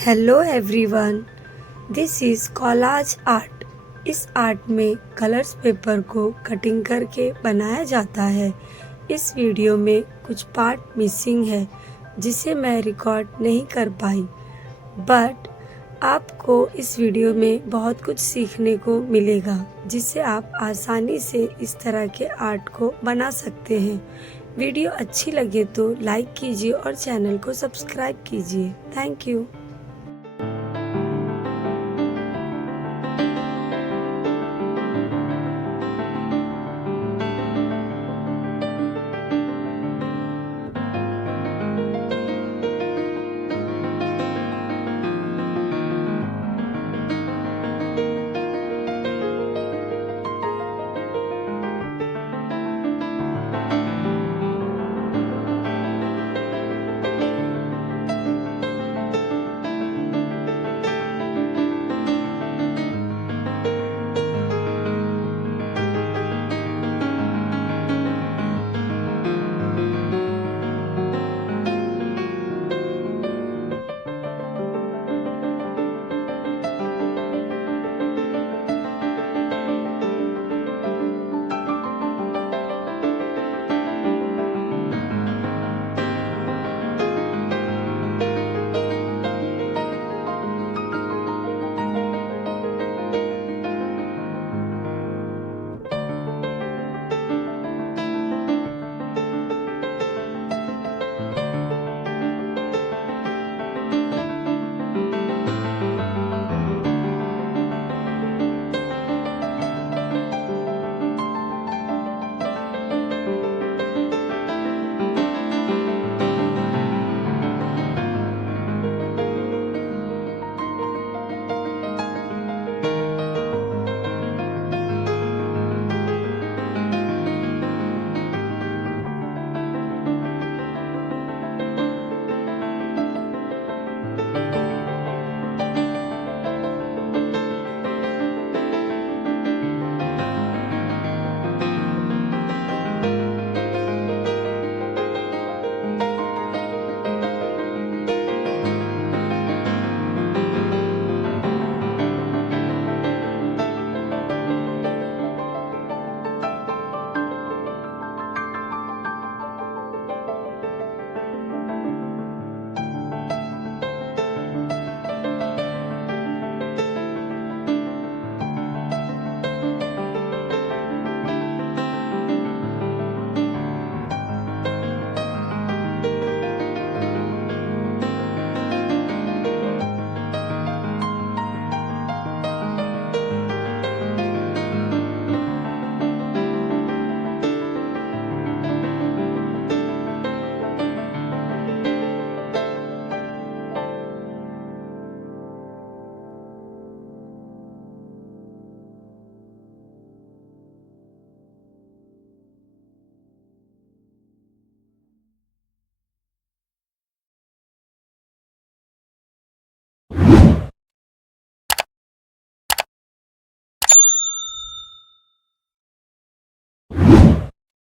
Hello everyone, this is collage art. Is art में colours paper को cutting करके बनाया जाता है। इस वीडियो में कुछ पार्ट मिसिंग है जिसे मैं रिकॉर्ड नहीं कर पाई, बट आपको इस वीडियो में बहुत कुछ सीखने को मिलेगा जिससे आप आसानी से इस तरह के आर्ट को बना सकते हैं। वीडियो अच्छी लगे तो लाइक कीजिए और चैनल को सब्सक्राइब कीजिए। Thank you.